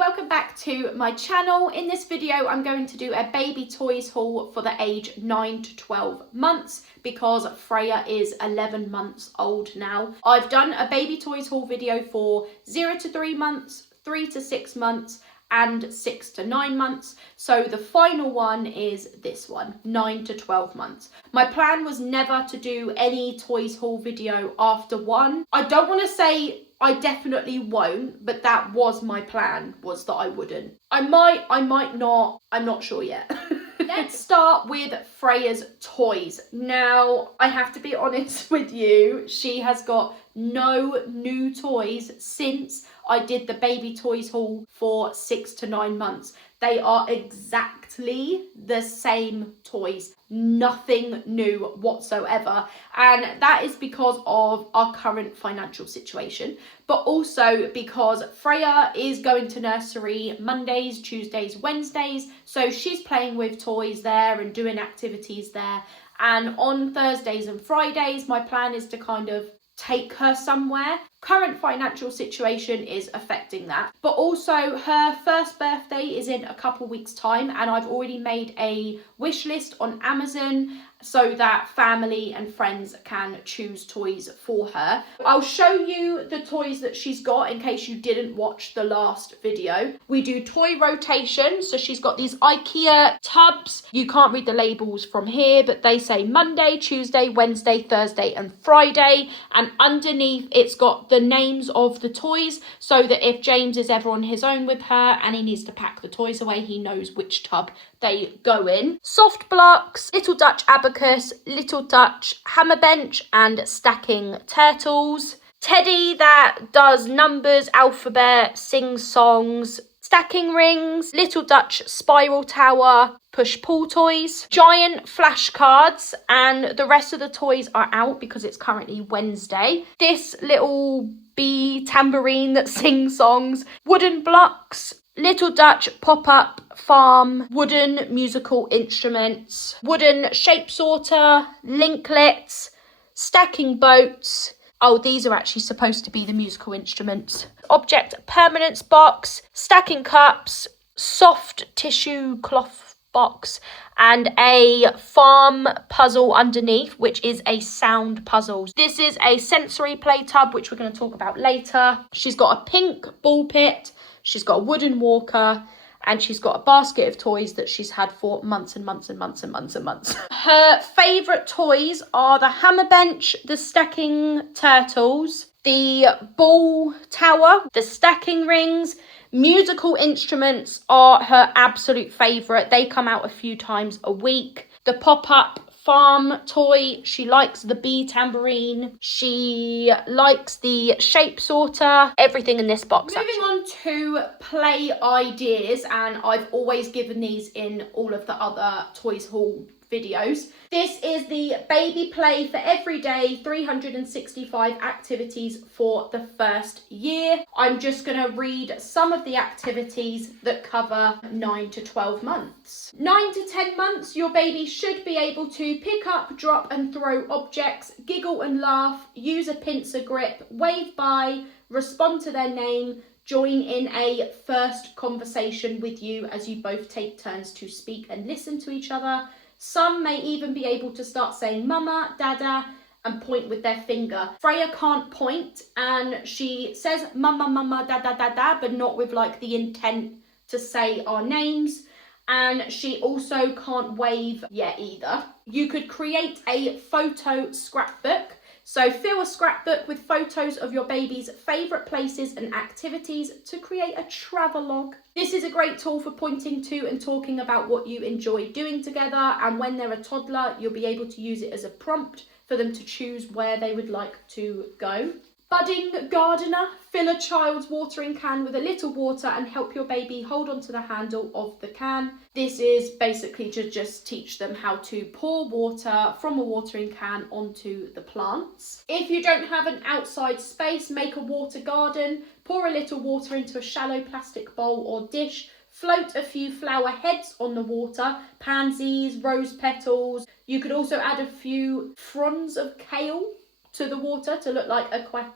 welcome back to my channel. In this video I'm going to do a baby toys haul for the age 9 to 12 months because Freya is 11 months old now. I've done a baby toys haul video for 0 to 3 months, 3 to 6 months and 6 to 9 months. So the final one is this one, 9 to 12 months. My plan was never to do any toys haul video after 1. I don't want to say I definitely won't, but that was my plan, was that I wouldn't. I might not, I'm not sure yet. Let's start with Freya's toys. Now, I have to be honest with you, she has got no new toys since I did the baby toys haul for 6 to 9 months. They are exactly the same toys, nothing new whatsoever. And that is because of our current financial situation, but also because Freya is going to nursery Mondays, Tuesdays, Wednesdays. So she's playing with toys there and doing activities there. And on Thursdays and Fridays, my plan is to kind of take her somewhere. Current financial situation is affecting that, but also her first birthday is in a couple weeks time, and I've already made a wish list on Amazon so that family and friends can choose toys for her. I'll show you the toys that she's got in case you didn't watch the last video. We do toy rotation, so she's got these IKEA tubs. You can't read the labels from here, but they say Monday, Tuesday, Wednesday, Thursday and Friday, and underneath it's got the names of the toys so that if James is ever on his own with her and he needs to pack the toys away, he knows which tub they go in. Soft blocks, little Dutch abacus, little Dutch hammer bench and stacking turtles. Teddy that does numbers, alphabet, sings songs, stacking rings, little Dutch spiral tower, push-pull toys, giant flashcards, and the rest of the toys are out because it's currently Wednesday. This little bee tambourine that sings songs, wooden blocks, little Dutch pop-up farm, wooden musical instruments, wooden shape sorter, linklets, stacking boats. Oh, these are actually supposed to be the musical instruments. Object permanence box, stacking cups, soft tissue cloth box, and a farm puzzle underneath, which is a sound puzzle. This is a sensory play tub, which we're going to talk about later. She's got a pink ball pit, she's got a wooden walker, and she's got a basket of toys that she's had for months and months and months and months and months. Her favourite toys are the hammer bench, the stacking turtles, the ball tower, the stacking rings. Musical instruments are her absolute favourite. They come out a few times a week. The pop-up farm toy, she likes the bee tambourine, she likes the shape sorter, everything in this box. Moving on to play ideas, and I've always given these in all of the other toys haul videos. This is the baby play for every day, 365 activities for the first year. I'm just going to read some of the activities that cover 9 to 12 months. 9 to 10 months, your baby should be able to pick up, drop and throw objects, giggle and laugh, use a pincer grip, wave by, respond to their name, join in a first conversation with you as you both take turns to speak and listen to each other. Some may even be able to start saying mama, dada, and point with their finger. Freya can't point, and she says mama, mama, dada, dada, but not with like the intent to say our names. And she also can't wave yet either. You could create a photo scrapbook. So fill a scrapbook with photos of your baby's favourite places and activities to create a travelogue. This is a great tool for pointing to and talking about what you enjoy doing together, and when they're a toddler, you'll be able to use it as a prompt for them to choose where they would like to go. Budding gardener, fill a child's watering can with a little water and help your baby hold onto the handle of the can. This is basically to just teach them how to pour water from a watering can onto the plants. If you don't have an outside space, make a water garden, pour a little water into a shallow plastic bowl or dish, float a few flower heads on the water, pansies, rose petals. You could also add a few fronds of kale to the water to look like aquatic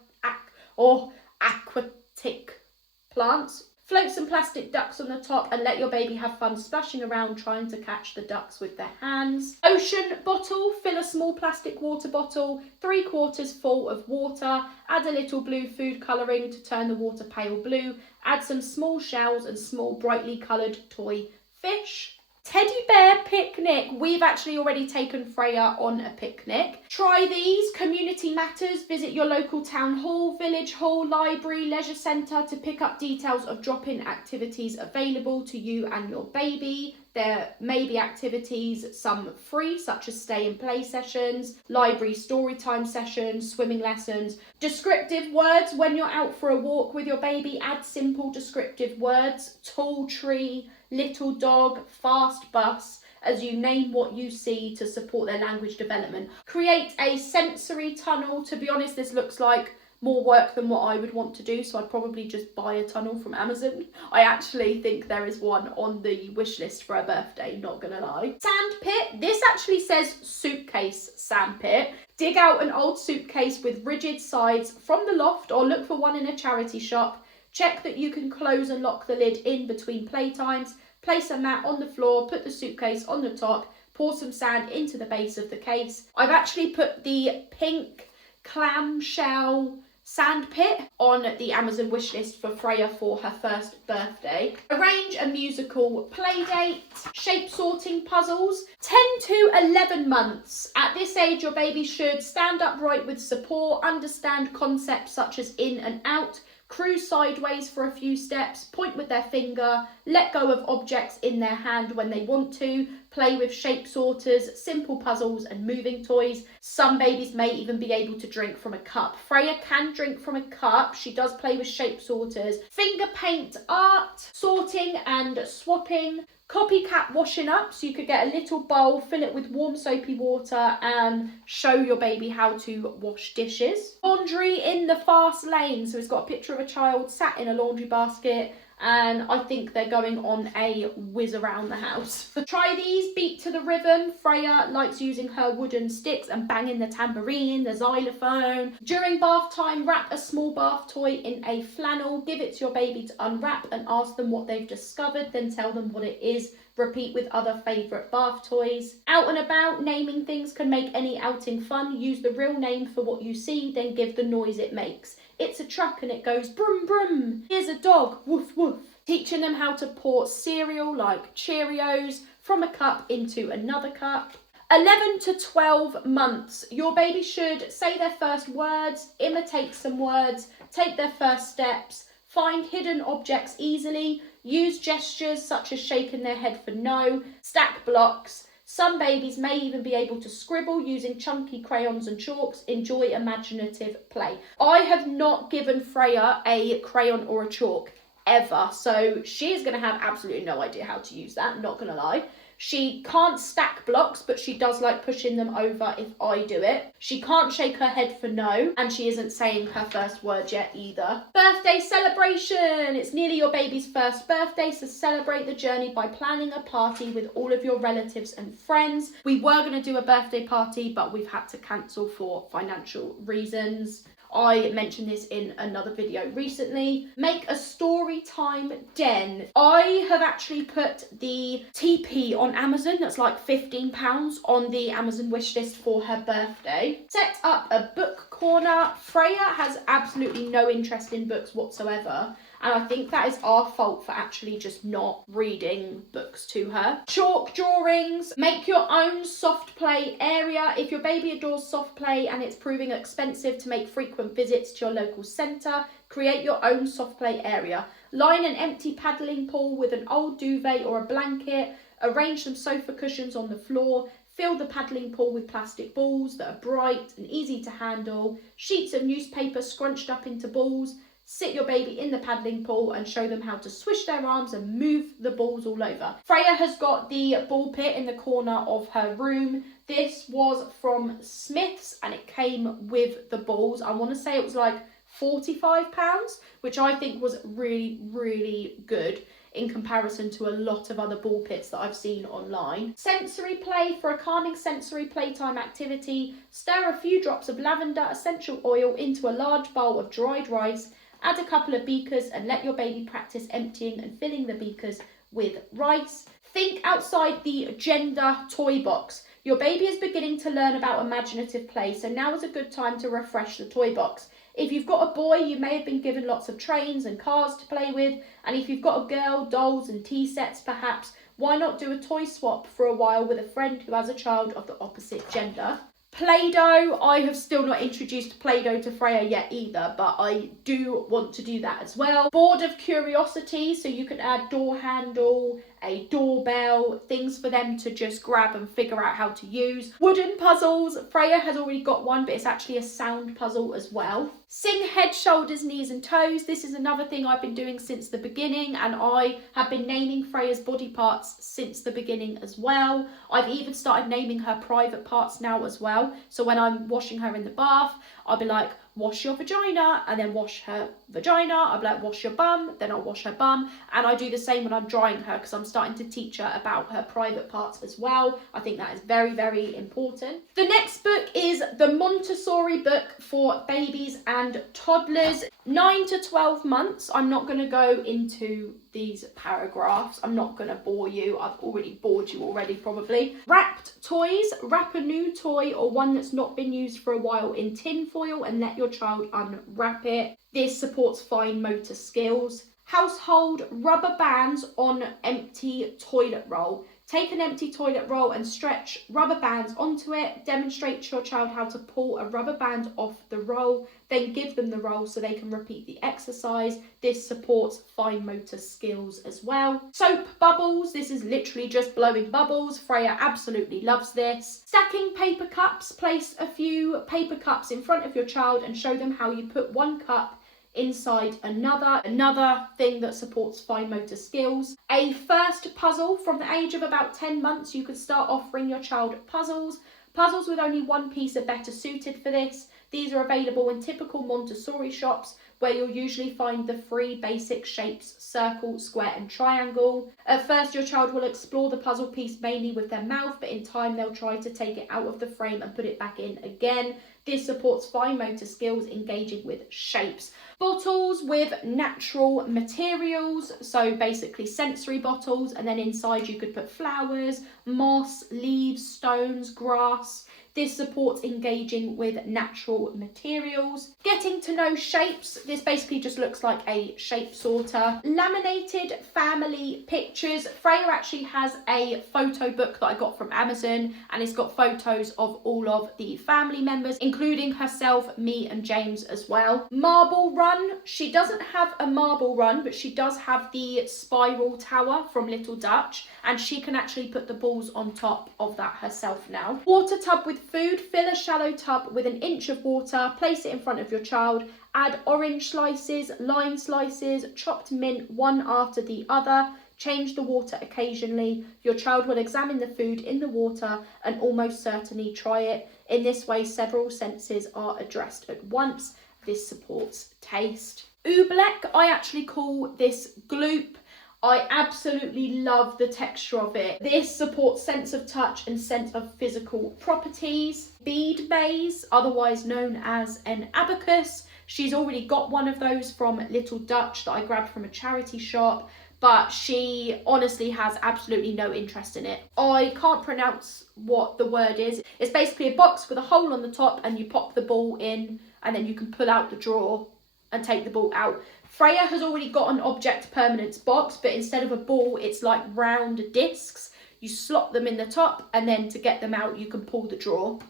plants. Float some plastic ducks on the top and let your baby have fun splashing around trying to catch the ducks with their hands. Ocean bottle, fill a small plastic water bottle, 3/4 full of water, add a little blue food colouring to turn the water pale blue, add some small shells and small brightly coloured toy fish. Teddy bear picnic. We've actually already taken Freya on a picnic. Try these. Community matters. Visit your local town hall, village hall, library, leisure centre to pick up details of drop-in activities available to you and your baby. There may be activities, some free, such as stay and play sessions, library story time sessions, swimming lessons. Descriptive words. When you're out for a walk with your baby, add simple descriptive words. Tall tree, little dog, fast bus, as you name what you see to support their language development. Create a sensory tunnel. To be honest, this looks like more work than what I would want to do, so I'd probably just buy a tunnel from Amazon. I actually think there is one on the wish list for a birthday, not gonna lie. Sand pit. This actually says suitcase sand pit. Dig out an old suitcase with rigid sides from the loft or look for one in a charity shop. Check that you can close and lock the lid in between playtimes. Place a mat on the floor, put the suitcase on the top, pour some sand into the base of the case. I've actually put the pink clamshell sand pit on the Amazon wishlist for Freya for her first birthday. Arrange a musical play date. Shape sorting puzzles. 10 to 11 months. At this age, your baby should stand upright with support, understand concepts such as in and out, cruise sideways for a few steps, point with their finger, let go of objects in their hand when they want to, play with shape sorters, simple puzzles and moving toys. Some babies may even be able to drink from a cup. Freya can drink from a cup. She does play with shape sorters. Finger paint art, sorting and swapping. Copycat washing up, so you could get a little bowl, fill it with warm soapy water and show your baby how to wash dishes. Laundry in the fast lane, so it's got a picture of a child sat in a laundry basket and I think they're going on a whiz around the house. Try these. Beat to the rhythm. Freya likes using her wooden sticks and banging the tambourine, the xylophone. During bath time, wrap a small bath toy in a flannel. Give it to your baby to unwrap and ask them what they've discovered, then tell them what it is. Repeat with other favourite bath toys. Out and about, naming things can make any outing fun. Use the real name for what you see, then give the noise it makes. It's a truck and it goes brum brum. Here's a dog, woof woof. Teaching them how to pour cereal like Cheerios from a cup into another cup. 11 to 12 months. Your baby should say their first words, imitate some words, take their first steps, find hidden objects easily, use gestures such as shaking their head for no, stack blocks. Some babies may even be able to scribble using chunky crayons and chalks. Enjoy imaginative play. I have not given Freya a crayon or a chalk ever, so she is going to have absolutely no idea how to use that, not going to lie. She can't stack blocks, but she does like pushing them over if I do it. She can't shake her head for no, and she isn't saying her first word yet either. Birthday celebration! It's nearly your baby's first birthday, so celebrate the journey by planning a party with all of your relatives and friends. We were going to do a birthday party, but we've had to cancel for financial reasons. I mentioned this in another video recently. Make a story time den. I have actually put the teepee on Amazon. That's like £15 on the Amazon wishlist for her birthday. Set up a book corner. Freya has absolutely no interest in books whatsoever. And I think that is our fault for actually just not reading books to her. Chalk drawings. Make your own soft play area. If your baby adores soft play and it's proving expensive to make frequent visits to your local centre, create your own soft play area. Line an empty paddling pool with an old duvet or a blanket. Arrange some sofa cushions on the floor. Fill the paddling pool with plastic balls that are bright and easy to handle. Sheets of newspaper scrunched up into balls. Sit your baby in the paddling pool and show them how to swish their arms and move the balls all over. Freya has got the ball pit in the corner of her room. This was from Smith's and it came with the balls. I want to say it was like £45, which I think was really, really good in comparison to a lot of other ball pits that I've seen online. Sensory play. For a calming sensory playtime activity, stir a few drops of lavender essential oil into a large bowl of dried rice. Add a couple of beakers and let your baby practice emptying and filling the beakers with rice. Think outside the gender toy box. Your baby is beginning to learn about imaginative play, so now is a good time to refresh the toy box. If you've got a boy, you may have been given lots of trains and cars to play with, and if you've got a girl, dolls and tea sets perhaps, why not do a toy swap for a while with a friend who has a child of the opposite gender? Play-Doh, I have still not introduced Play-Doh to Freya yet either, but I do want to do that as well. Board of Curiosity, so you can add door handle, a doorbell, things for them to just grab and figure out how to use. Wooden puzzles, Freya has already got one, but it's actually a sound puzzle as well. Sing head, shoulders, knees and toes. This is another thing I've been doing since the beginning, and I have been naming Freya's body parts since the beginning as well. I've even started naming her private parts now as well. So when I'm washing her in the bath, I'll be like, wash your vagina, and then wash her vagina. I'll be like, wash your bum, then I'll wash her bum. And I do the same when I'm drying her, because I'm starting to teach her about her private parts as well. I think that is very, very important. The next book is the Montessori book for babies and toddlers, 9 to 12 months. I'm not going to go into these paragraphs. I'm not going to bore you. I've already bored you already probably. Wrapped toys. Wrap a new toy or one that's not been used for a while in tin foil and let your child unwrap it. This supports fine motor skills. Household rubber bands on empty toilet roll. Take an empty toilet roll and stretch rubber bands onto it. Demonstrate to your child how to pull a rubber band off the roll. Then give them the roll so they can repeat the exercise. This supports fine motor skills as well. Soap bubbles. This is literally just blowing bubbles. Freya absolutely loves this. Stacking paper cups. Place a few paper cups in front of your child and show them how you put one cup inside another thing that supports fine motor skills. A first puzzle. From the age of about 10 months you could start offering your child puzzles with only one piece are better suited for this. These are available in typical Montessori shops where you'll usually find the three basic shapes: circle, square and triangle. At first your child will explore the puzzle piece mainly with their mouth, but in time they'll try to take it out of the frame and put it back in again. This supports fine motor skills, engaging with shapes. Bottles with natural materials, so basically sensory bottles, and then inside you could put flowers, moss, leaves, stones, grass. This supports engaging with natural materials. Getting to know shapes. This basically just looks like a shape sorter. Laminated family pictures. Freya actually has a photo book that I got from Amazon, and it's got photos of all of the family members, including herself, me and James as well. Marble run. She doesn't have a marble run, but she does have the spiral tower from Little Dutch, and she can actually put the balls on top of that herself now. Water tub with food. Fill a shallow tub with an inch of water, place it in front of your child, add orange slices, lime slices, chopped mint one after the other, change the water occasionally. Your child will examine the food in the water and almost certainly try it. In this way several senses are addressed at once. This supports taste. Oobleck, I actually call this gloop. I absolutely love the texture of it. This supports sense of touch and sense of physical properties. Bead maze, otherwise known as an abacus. She's already got one of those from Little Dutch that I grabbed from a charity shop, but she honestly has absolutely no interest in it. I can't pronounce what the word is. It's basically a box with a hole on the top and you pop the ball in and then you can pull out the drawer and take the ball out. Freya has already got an object permanence box, but instead of a ball, it's like round discs. You slot them in the top, and then to get them out, you can pull the drawer.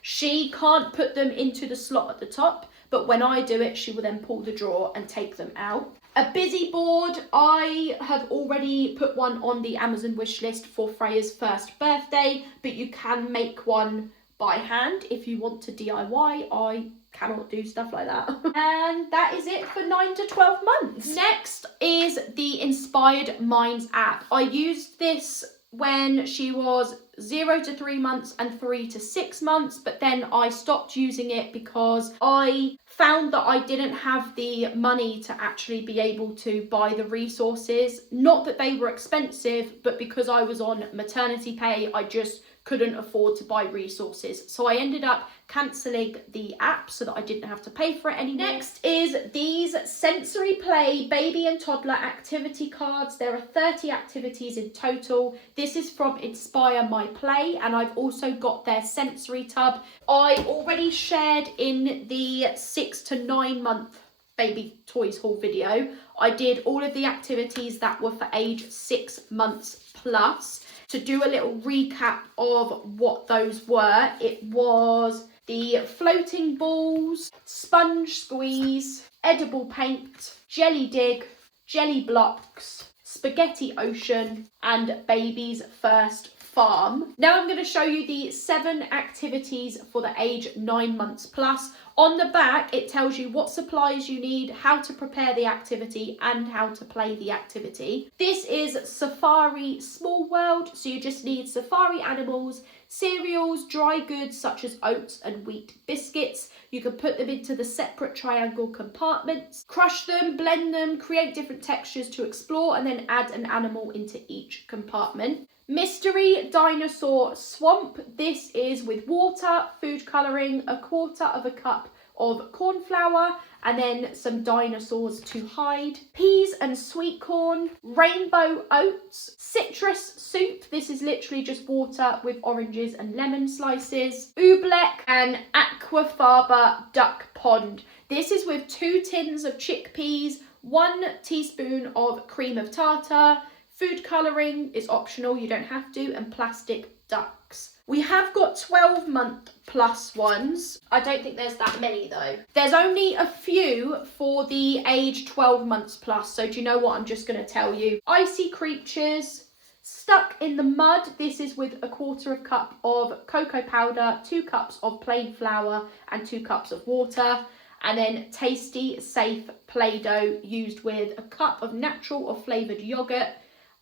She can't put them into the slot at the top, but when I do it, she will then pull the drawer and take them out. A busy board. I have already put one on the Amazon wish list for Freya's first birthday, but you can make one by hand if you want to DIY. I cannot do stuff like that. And that is it for 9 to 12 months. Next is the Inspired Minds app. I used this when she was 0 to 3 months and 3 to 6 months, but then I stopped using it because I found that I didn't have the money to actually be able to buy the resources. Not that they were expensive, but because I was on maternity pay, I just couldn't afford to buy resources. So I ended up cancelling the app so that I didn't have to pay for it anymore. Next is these sensory play baby and toddler activity cards. There are 30 activities in total. This is from Inspire My Play, and I've also got their sensory tub. I already shared in the 6 to 9 month baby toys haul video. I did all of the activities that were for age 6 months plus. To do a little recap of what those were, it was the floating balls, sponge squeeze, edible paint, jelly dig, jelly blocks, spaghetti ocean, and baby's first farm. Now I'm going to show you the 7 activities for the age 9 months plus. On the back, it tells you what supplies you need, how to prepare the activity, and how to play the activity. This is Safari Small World, so you just need safari animals, cereals, dry goods such as oats and wheat biscuits. You can put them into the separate triangle compartments, crush them, blend them, create different textures to explore, and then add an animal into each compartment. Mystery Dinosaur Swamp. This is with water, food colouring, a quarter of a cup of corn flour, and then some dinosaurs to hide. Peas and sweet corn, rainbow oats, citrus soup. This is literally just water with oranges and lemon slices. Oobleck and aquafaba duck pond. This is with 2 tins of chickpeas, 1 teaspoon of cream of tartar. Food colouring is optional, you don't have to, and plastic ducks. We have got 12-month plus ones. I don't think there's that many though. There's only a few for the age 12 months plus, so do you know what? I'm just going to tell you. Icy Creatures, Stuck in the Mud. This is with a quarter of a cup of cocoa powder, 2 cups of plain flour, and 2 cups of water. And then Tasty Safe Play-Doh, used with a cup of natural or flavoured yoghurt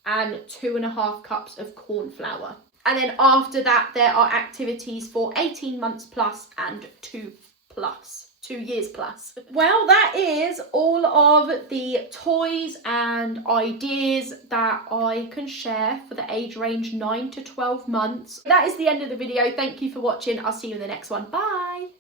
and 2.5 cups of corn flour. And then after that, there are activities for 18 months plus and 2 years plus. Well, that is all of the toys and ideas that I can share for the age range 9 to 12 months. That is the end of the video. Thank you for watching. I'll see you in the next one. Bye.